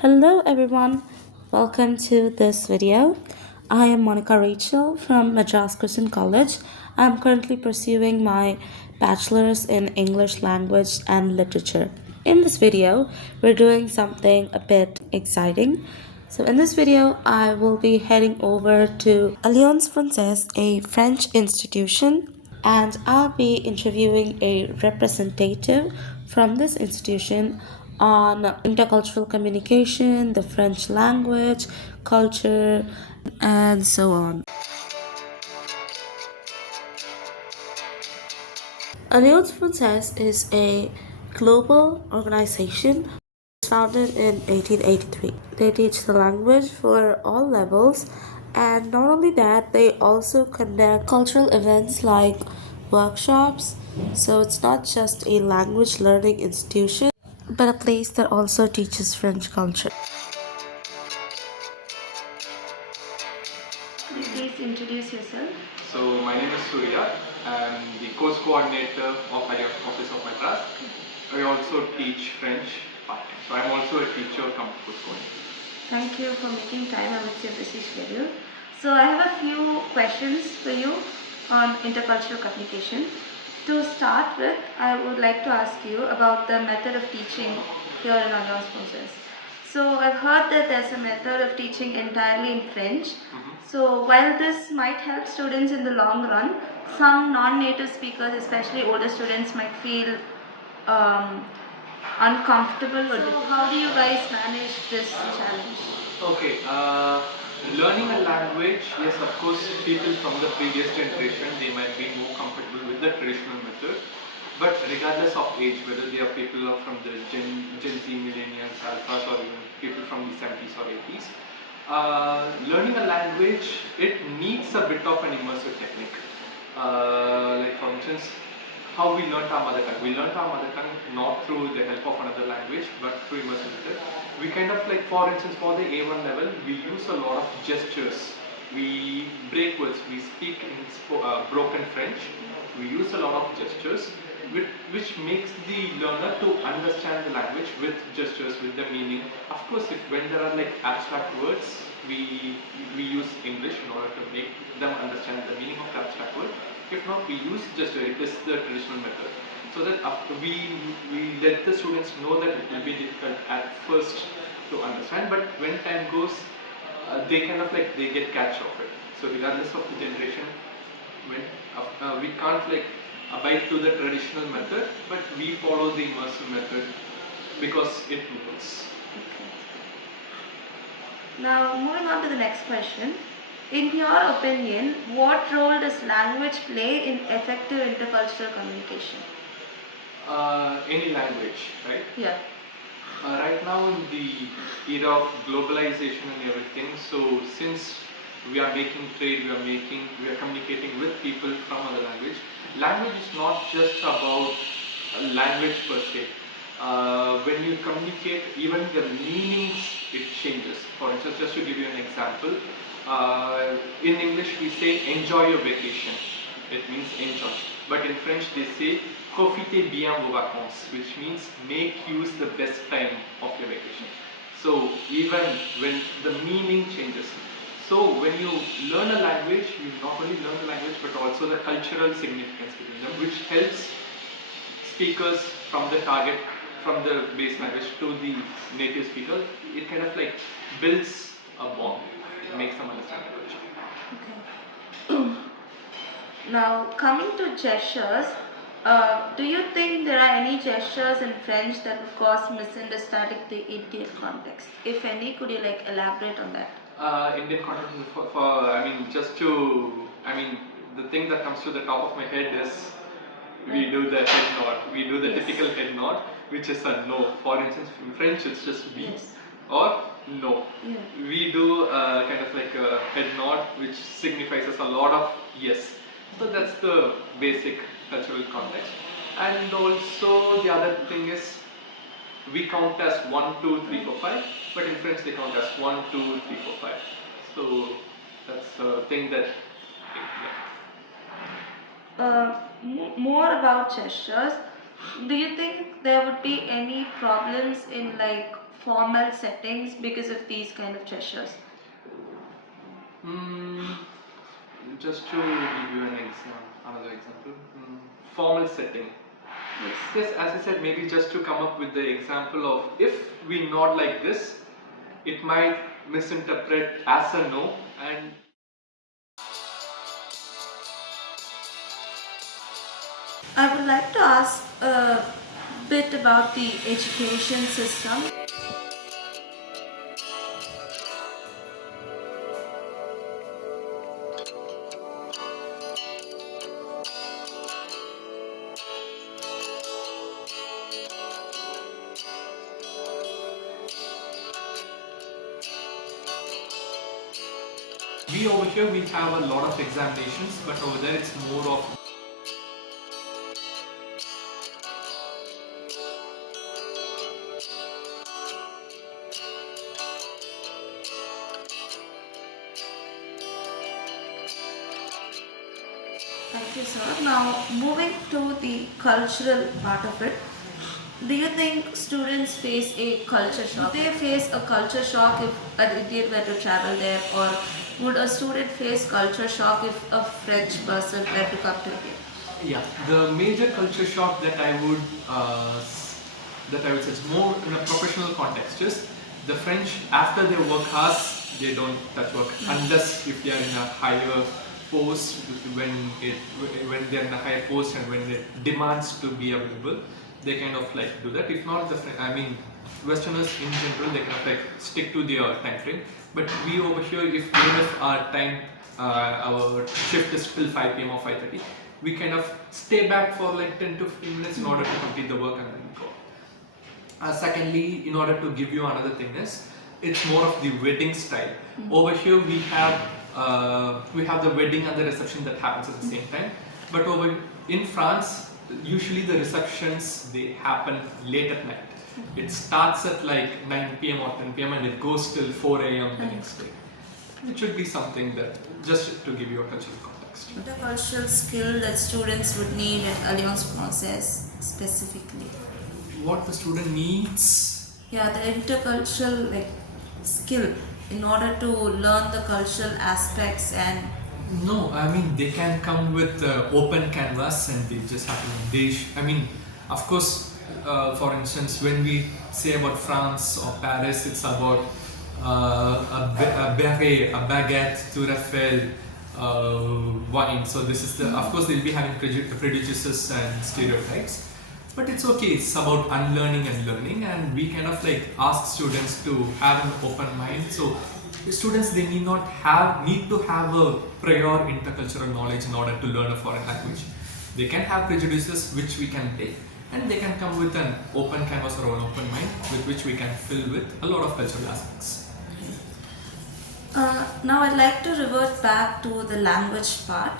Hello everyone, welcome to this video. I am Monica Rachel from Madras Christian College. I'm currently pursuing my bachelor's in English language and literature. In this video, we're doing something a bit exciting. So in this video, I will be heading over to Alliance Française, a French institution, and I'll be interviewing a representative from this institution on intercultural communication, the French language, culture, and so on. Alliance Française is a global organization founded in 1883. They teach the language for all levels, and not only that, they also conduct cultural events like workshops. So it's not just a language learning institution, but a place that also teaches French culture. Please introduce yourself. So my name is Surya. I'm the course coordinator of Alliance Office of Madras. I also teach French part-time. So I'm also a teacher come course coordinator. Thank you for making time amidst your busy schedule. So I have a few questions for you on intercultural communication. To start with, I would like to ask you about the method of teaching here in Alliance Française. So I've heard that there's a method of teaching entirely in French. So while this might help students in the long run, some non-native speakers, especially older students, might feel um, uncomfortable or so how do you guys manage this challenge? Okay, learning a language, yes, of course, people from the previous generation, they might be more comfortable with the traditional method. But regardless of age, whether they are people from the Gen Z, millennials, alphas, or even people from the 70s or 80s, learning a language, it needs a bit of an immersive technique. Like for instance, how we learnt our mother tongue. We learnt our mother tongue not through the help of another language, but through immersive method. We kind of like, for instance, for the A1 level, we use a lot of gestures. We break words. We speak in broken French. We use a lot of gestures, which makes the learner to understand the language with gestures, with the meaning. Of course, if when there are like abstract words, we use English in order to make them understand the meaning of the abstract word. If not, we use gesture. It is the traditional method. So that after we let the students know that it will be difficult at first to understand, but when time goes, they kind of like they get catch of it. So regardless of the generation, when we can't like abide to the traditional method, but we follow the immersive method because it works. Now, moving on to the next question. In your opinion, what role does language play in effective intercultural communication? Any language, right? Yeah. Right now in the era of globalization and everything, so since we are making trade, we are communicating with people from other language. Language is not just about language per se. When you communicate, even the meanings it changes. For instance, just to give you an example, in English we say enjoy your vacation. It means enjoy. But in French they say profitez bien vos vacances, which means make use the best time of your vacation. So even when the meaning changes. So when you learn a language, you not only learn the language but also the cultural significance between them, which helps speakers from the target, from the base language to the native speaker. It kind of like builds a bond. It makes them understand the culture. Okay. Now, coming to gestures, do you think there are any gestures in French that would cause misunderstanding the Indian context? If any, could you like elaborate on that? Indian context for I mean, just to, I mean, the thing that comes to the top of my head is we do the head nod. We do the typical head nod, which is a no. For instance, in French, it's just oui or no. Yeah. We do kind of like a head nod, which signifies us a lot of yes. So that's the basic cultural context. And also the other thing is we count as 1, 2, 3, 4, 5, but in French they count as 1, 2, 3, 4, 5. So that's a thing that, More about gestures. Do you think there would be any problems in like formal settings because of these kind of gestures? Mm, just to give you another example, formal setting. Yes, as I said, maybe just to come up with the example of if we nod like this, it might misinterpret as a no, and I would like to ask a bit about the education system. we over here we have a lot of examinations, but over there it's more of Thank you, sir. Now, moving to the cultural part of it, do you think students face a culture shock? Do they face a culture shock if an Indian were to travel there, or would a student face culture shock if a French person were to come to India? yeah, the major culture shock that I would say is more in a professional context is the French after they work hours they don't touch work unless if they are in a higher post when they are in a higher post and when it demands to be available they kind of like do that. If not I mean Westerners in general they kind of like stick to their time frame. But we over here even if our time our shift is till 5 p.m. or 5:30, we kind of stay back for like 10 to 15 minutes in order to complete the work and then go. Secondly, in order to give you another thing is, it's more of the wedding style. Over here we have the wedding and the reception that happens at the same time. But over in France, usually the receptions they happen late at night. It starts at like 9 p.m. or 10 p.m. and it goes till 4 a.m. the next day. It should be something that, just to give you a cultural context. The cultural skill that students would need at Alliance Française specifically. What the student needs. Yeah, the intercultural like skill in order to learn the cultural aspects and. No, I mean they can come with open canvas and they just have to I mean, of course, for instance, when we say about France or Paris, it's about a beret, a baguette, Tour Eiffel, wine. So this is the. Of course, they'll be having prejudices and stereotypes. But it's okay, it's about unlearning and learning, and we kind of like ask students to have an open mind. So the students they need to have a prior intercultural knowledge in order to learn a foreign language. They can have prejudices which we can take, and they can come with an open canvas or an open mind with which we can fill with a lot of cultural aspects. Now I'd like to revert back to the language part.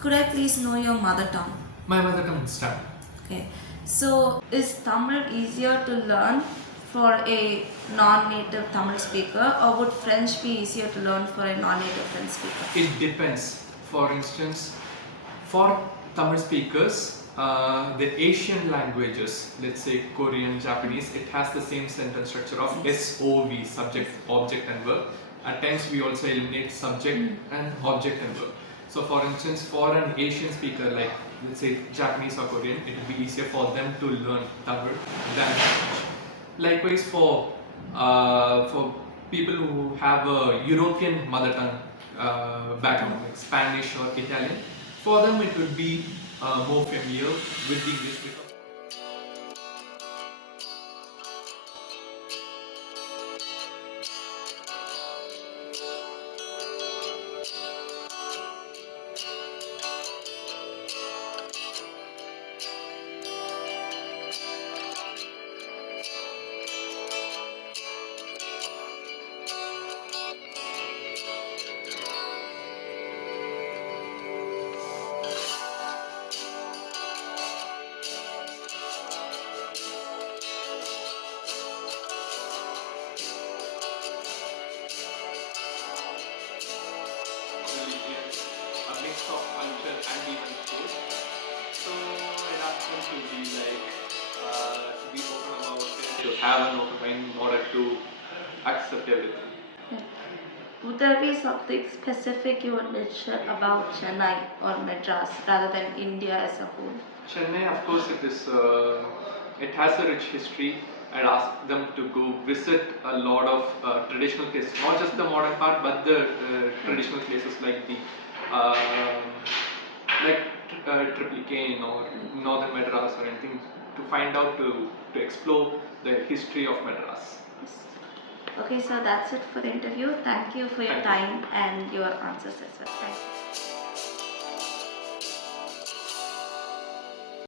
Could I please know your mother tongue? My mother tongue is Tamil. Okay, so is Tamil easier to learn for a non-native Tamil speaker, or would French be easier to learn for a non-native French speaker? It depends. For instance, for Tamil speakers, the Asian languages, let's say Korean, Japanese, it has the same sentence structure of SOV, subject, object and verb. At times we also eliminate subject and object and verb. So for instance, for an Asian speaker like let's say Japanese or Korean, it will be easier for them to learn Tamil than French. Likewise for people who have a European mother tongue background like Spanish or Italian, for them it would be more familiar with the English because religion, a mix of culture and even food. So I'd ask them to be like to be open about it. to have an open mind in order to accept everything. Yeah. Would there be something specific you would mention about Chennai or Madras rather than India as a whole? Chennai, of course, it has a rich history. I'd ask them to go visit a lot of traditional places, not just the modern part, but the traditional places like the um like Triplicane or Northern Madras or anything to find out to explore the history of Madras. Yes. Okay, so that's it for the interview. Thank you for your Thank you. time and your answers as well. Thank you.